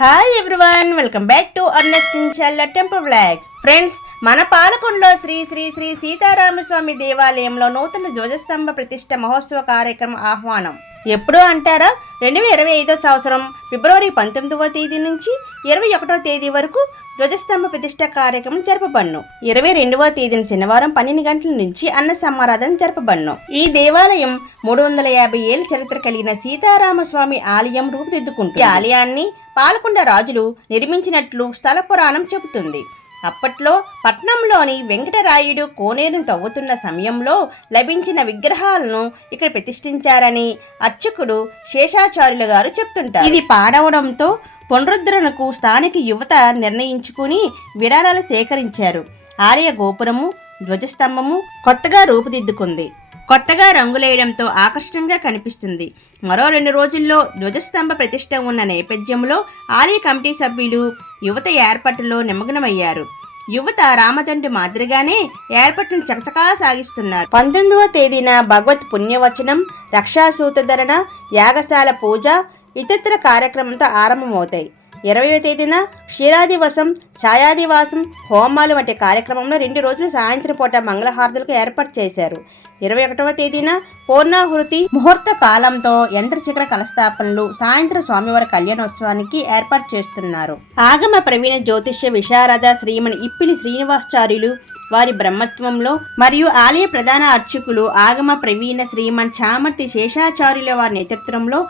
Hi everyone welcome back to అర్నెస్టించాల temple blogs friends మన పాలకొండలో శ్రీ శ్రీ శ్రీ సీతారామస్వామి దేవాలయంలో నూతన ధ్వజస్తంభ ప్రతిష్ట మహోత్సవ కార్యక్రమం ఆహ్వానం. ఎప్పుడు అంటారా? రెండు వేల ఇరవై ఐదో సంవత్సరం ఫిబ్రవరి పంతొమ్మిదవ తేదీ నుంచి ఇరవై ఒకటో తేదీ వరకు ధ్వజస్తంభ ప్రతిష్ట కార్యక్రమం జరపబడ్ను. ఇరవై రెండవ తేదీన శనివారం పన్నెండు గంటల నుంచి అన్న సమారాధన జరపబడ్ను. ఈ దేవాలయం మూడు వందల యాభై ఏళ్ళ చరిత్ర కలిగిన సీతారామస్వామి ఆలయం రూపుదిద్దుకుంటుంది. ఆలయాన్ని పాలకొండ రాజులు నిర్మించినట్లు స్థల పురాణం చెబుతుంది. అప్పట్లో పట్నంలోని వెంకటరాయుడు కోనేరును తవ్వుతున్న సమయంలో లభించిన విగ్రహాలను ఇక్కడ ప్రతిష్ఠించారని అర్చకుడు శేషాచార్యులు గారు చెప్తుంటారు. ఇది పాడవడంతో పునరుద్ధరణకు స్థానిక యువత నిర్ణయించుకుని విరాళాలు సేకరించారు. ఆలయ గోపురము ధ్వజస్తంభము కొత్తగా రూపుదిద్దుకుంది. కొత్తగా రంగులేయడంతో ఆకర్షణంగా కనిపిస్తుంది. మరో రెండు రోజుల్లో ధ్వజస్తంభ ప్రతిష్ట ఉన్న నేపథ్యంలో ఆలయ కమిటీ సభ్యులు యువత ఏర్పాటులో నిమగ్నమయ్యారు. యువత రామదండ్రి మాదిరిగానే ఏర్పాటును చకచకా సాగిస్తున్నారు. పంతొమ్మిదవ తేదీన భగవత్ పుణ్యవచనం రక్షాసూతధరణ యాగశాల పూజ ఇతర కార్యక్రమంతో ఆరంభమవుతాయి. ఇరవయో తేదీన క్షీరాదివసం ఛాయాదివాసం హోమాలు వంటి కార్యక్రమంలో రెండు రోజులు సాయంత్రం పూట మంగళహారతులకు ఏర్పాటు చేశారు. ఇరవై ఒకటవ తేదీన పూర్ణాహుతి ముహూర్త కాలంతో యంత్రశిఖర కలస్థాపనలు సాయంత్రం స్వామివారి కళ్యాణోత్సవానికి ఏర్పాటు చేస్తున్నారు. ఆగమ ప్రవీణ జ్యోతిష్య విశారద శ్రీమణి ఇప్పిలి శ్రీనివాసాచార్యులు వారి బ్రహ్మత్వంలో మరియు ఆలయ ప్రధాన అర్చకులు ఆగమ ప్రవీణ శ్రీమన్ చామర్తి శేషాచార్యుల వారి నేతృత్వంలో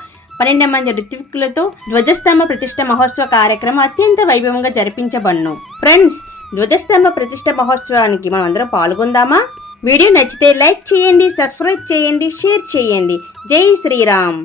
పన్నెండు మంది ఋత్విక్కులతో ధ్వజస్తంభ ప్రతిష్ట మహోత్సవ కార్యక్రమం అత్యంత వైభవంగా జరిపించబడును. ఫ్రెండ్స్ ధ్వజస్తంభ ప్రతిష్ట మహోత్సవానికి మనం అందరం పాల్గొందామా? వీడియో నచ్చితే లైక్ చేయండి సబ్స్క్రైబ్ చేయండి షేర్ చేయండి. జై శ్రీరామ్.